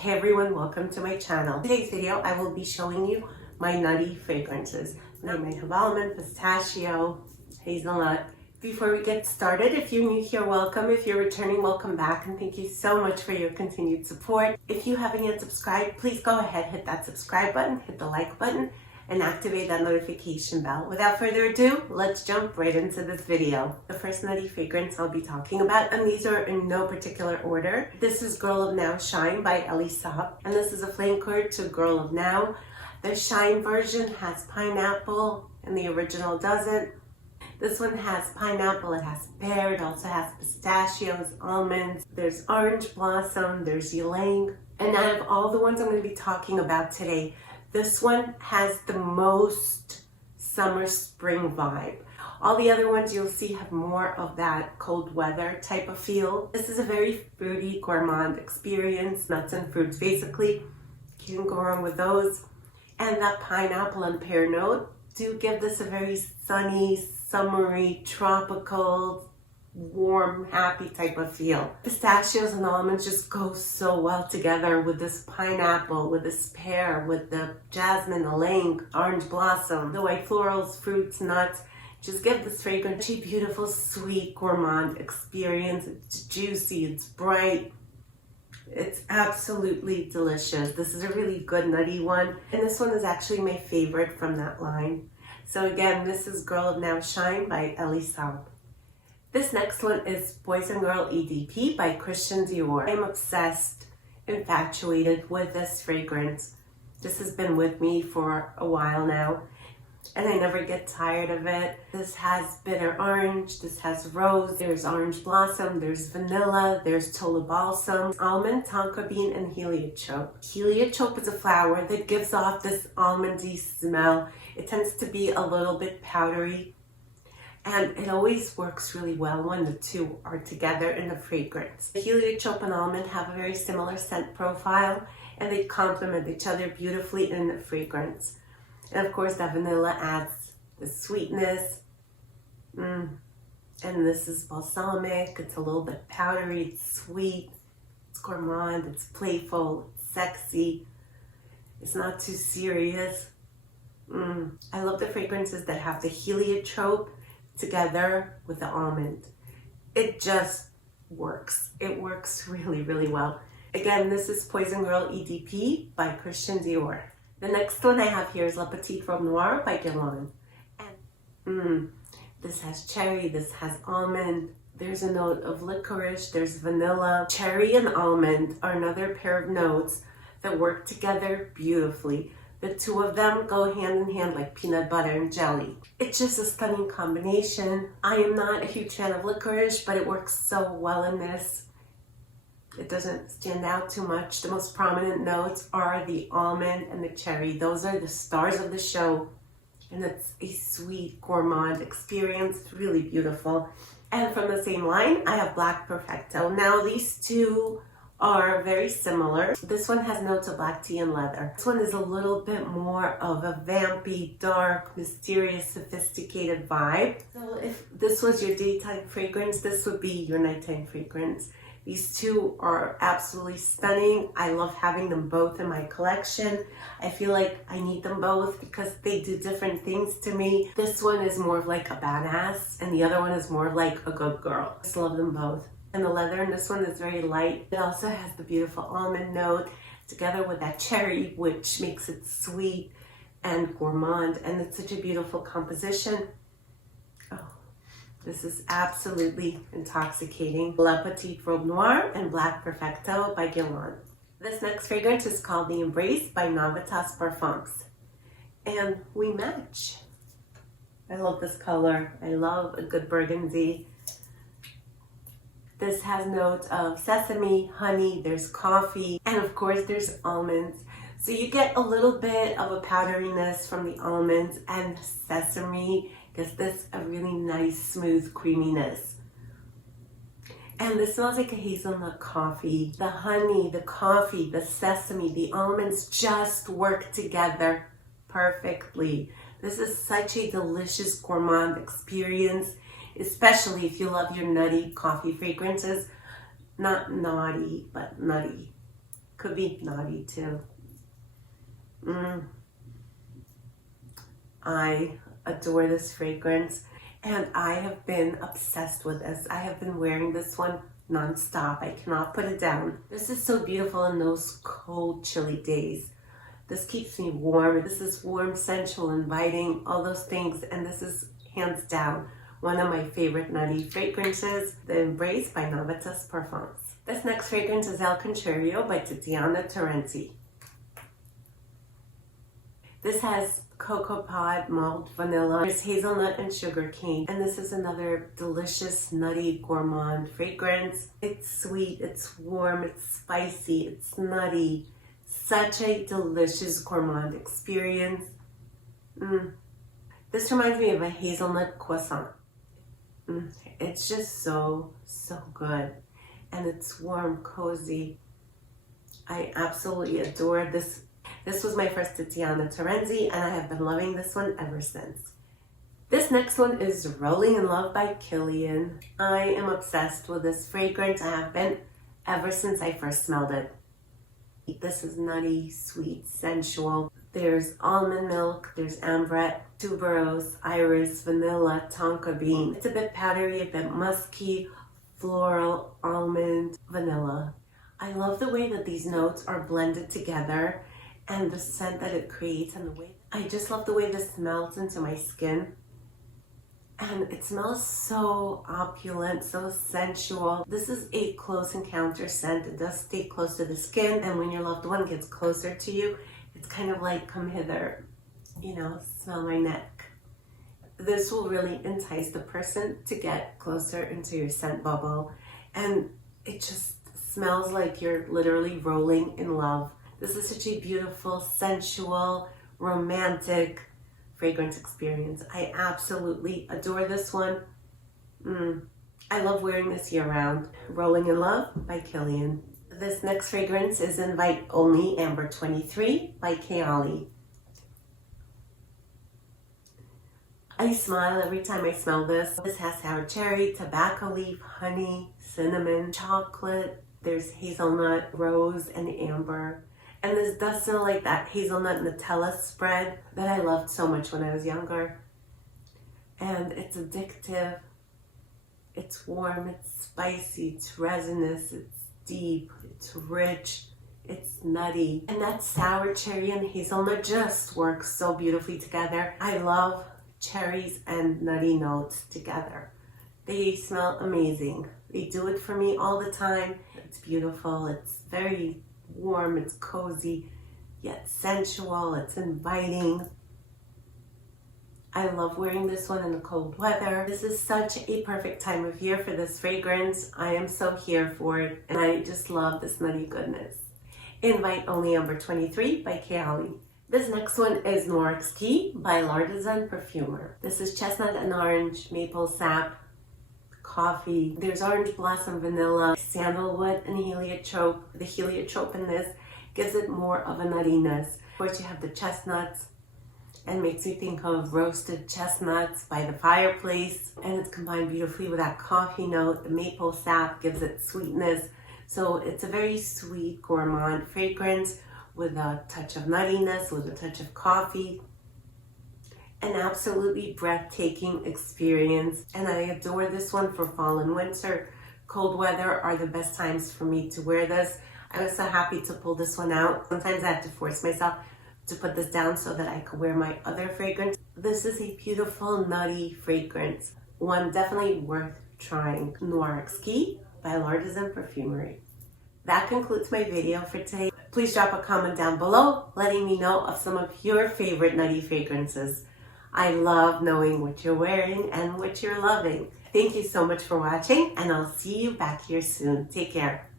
Hey everyone, welcome to my channel. Today's video, I will be showing you my nutty fragrances. They might have almond, pistachio, hazelnut. Before we get started, if you're new here, welcome. If you're returning, welcome back, and thank you so much for your continued support. If you haven't yet subscribed, please go ahead, hit that subscribe button, hit the like button, and activate that notification bell. Without further ado, let's jump right into this video. The first nutty fragrance I'll be talking about, and these are in no particular order. This is Girl of Now Shine by Elie Saab, and this is a flame coat to Girl of Now. The Shine version has pineapple, and the original doesn't. This one has pineapple, it has pear, it also has pistachios, almonds, there's orange blossom, there's ylang. And out of all the ones I'm going to be talking about today, this one has the most summer spring vibe. All the other ones you'll see have more of that cold weather type of feel. This is a very fruity, gourmand experience, nuts and fruits basically. You can go wrong with those. And that pineapple and pear note do give this a very sunny, summery, tropical, warm, happy type of feel. Pistachios and almonds just go so well together with this pineapple, with this pear, with the jasmine, ylang, orange blossom, the white florals, fruits, nuts. Just give this fragrance a beautiful, sweet, gourmand experience. It's juicy, it's bright. It's absolutely delicious. This is a really good nutty one. And this one is actually my favorite from that line. So again, this is Girl of Now Shine by Elie Saab. This next one is Girl EDP by Christian Dior. I'm obsessed, infatuated with this fragrance. This has been with me for a while now, and I never get tired of it. This has bitter orange, this has rose, there's orange blossom, there's vanilla, there's tola balsam, almond, tonka bean, and heliotrope. Heliotrope is a flower that gives off this almondy smell. It tends to be a little bit powdery, and it always works really well when the two are together in the fragrance. Heliotrope and almond have a very similar scent profile, and they complement each other beautifully in the fragrance. And of course, that vanilla adds the sweetness. And this is balsamic. It's a little bit powdery, it's sweet, it's gourmand, it's playful, it's sexy. It's not too serious. I love the fragrances that have the heliotrope together with the almond. It just works. It works really, really well. Again, this is Girl EDP by Christian Dior. The next one I have here is Petite Robe Noir by Guerlain. And this has cherry, this has almond. There's a note of licorice, there's vanilla. Cherry and almond are another pair of notes that work together beautifully. The two of them go hand in hand like peanut butter and jelly. It's just a stunning combination. I am not a huge fan of licorice, but it works so well in this. It doesn't stand out too much. The most prominent notes are the almond and the cherry. Those are the stars of the show. And it's a sweet, gourmand experience. It's really beautiful. And from the same line, I have Black Perfecto. Now these two are very similar. This one has notes of black tea and leather. This one is a little bit more of a vampy, dark, mysterious, sophisticated vibe. So if this was your daytime fragrance, this would be your nighttime fragrance. These two are absolutely stunning. I love having them both in my collection. I feel like I need them both because they do different things to me. This one is more of like a badass, and the other one is more of like a good girl. I just love them both. And the leather in this one is very light. It also has the beautiful almond note together with that cherry, which makes it sweet and gourmand. And it's such a beautiful composition. Oh, this is absolutely intoxicating. Petite Robe Noir and Black Perfecto by Guerlain. This next fragrance is called The Embrace by Navitus Parfums. And we match. I love this color. I love a good burgundy. This has notes of sesame, honey, there's coffee, and of course there's almonds. So you get a little bit of a powderiness from the almonds, and sesame gives this a really nice, smooth creaminess. And this smells like a hazelnut coffee. The honey, the coffee, the sesame, the almonds just work together perfectly. This is such a delicious gourmand experience, especially if you love your nutty coffee fragrances. Not naughty, but nutty. Could be naughty too. I adore this fragrance, and I have been obsessed with this. I have been wearing this one non-stop. I cannot put it down. This is so beautiful in those cold, chilly days. This keeps me warm. This is warm, sensual, inviting, all those things. And this is hands down one of my favorite nutty fragrances, the Embrace by Navitus Parfums. This next fragrance is Contrario by Tiziana Terenzi. This has cocoa pod, malt, vanilla. There's hazelnut and sugar cane. And this is another delicious, nutty, gourmand fragrance. It's sweet, it's warm, it's spicy, it's nutty. Such a delicious gourmand experience. This reminds me of a hazelnut croissant. It's just so good. And it's warm, cozy. I absolutely adore this. This was my first Tiziana Terenzi, and I have been loving this one ever since. This next one is Rolling in Love by Kilian. I am obsessed with this fragrance. I have been ever since I first smelled it. This is nutty, sweet, sensual. There's almond milk, there's ambrette, tuberose, iris, vanilla, tonka bean. It's a bit powdery, a bit musky, floral, almond, vanilla. I love the way that these notes are blended together and the scent that it creates, and the way I just love the way this melts into my skin. And it smells so opulent, so sensual. This is a close encounter scent. It does stay close to the skin, and when your loved one gets closer to you, it's kind of like, come hither, you know, smell my neck. This will really entice the person to get closer into your scent bubble, and it just smells like you're literally rolling in love. This is such a beautiful, sensual, romantic fragrance experience. I absolutely adore this one. I love wearing this year round. Rolling in Love by Kilian. This next fragrance is Invite Only Amber 23 by Kayali. I smile every time I smell this. This has sour cherry, tobacco leaf, honey, cinnamon, chocolate. There's hazelnut, rose, and amber. And this does smell like that hazelnut Nutella spread that I loved so much when I was younger. And it's addictive, it's warm, it's spicy, it's resinous, it's deep, it's rich, it's nutty. And that sour cherry and hazelnut just works so beautifully together. I love cherries and nutty notes together. They smell amazing. They do it for me all the time. It's beautiful, it's very warm, it's cozy, yet sensual, it's inviting. I love wearing this one in the cold weather. This is such a perfect time of year for this fragrance. I am so here for it, and I just love this nutty goodness. Invite Only Amber 23 by Kayali. This next one is Noir Exquis by L'artisan Parfumeur. This is chestnut and orange, maple sap, coffee. There's orange blossom, vanilla, sandalwood, and heliotrope. The heliotrope in this gives it more of a nuttiness. Of course, you have the chestnuts, and makes me think of roasted chestnuts by the fireplace. And it's combined beautifully with that coffee note. The maple sap gives it sweetness. So it's a very sweet, gourmand fragrance with a touch of nuttiness, with a touch of coffee. An absolutely breathtaking experience, and I adore this one for fall and winter. Cold weather are the best times for me to wear this. I was so happy to pull this one out. Sometimes I have to force myself to put this down so that I could wear my other fragrance. This is a beautiful, nutty fragrance. One definitely worth trying. Noir Exquis by L'Artisan Parfumerie. That concludes my video for today. Please drop a comment down below letting me know of some of your favorite nutty fragrances. I love knowing what you're wearing and what you're loving. Thank you so much for watching, and I'll see you back here soon. Take care.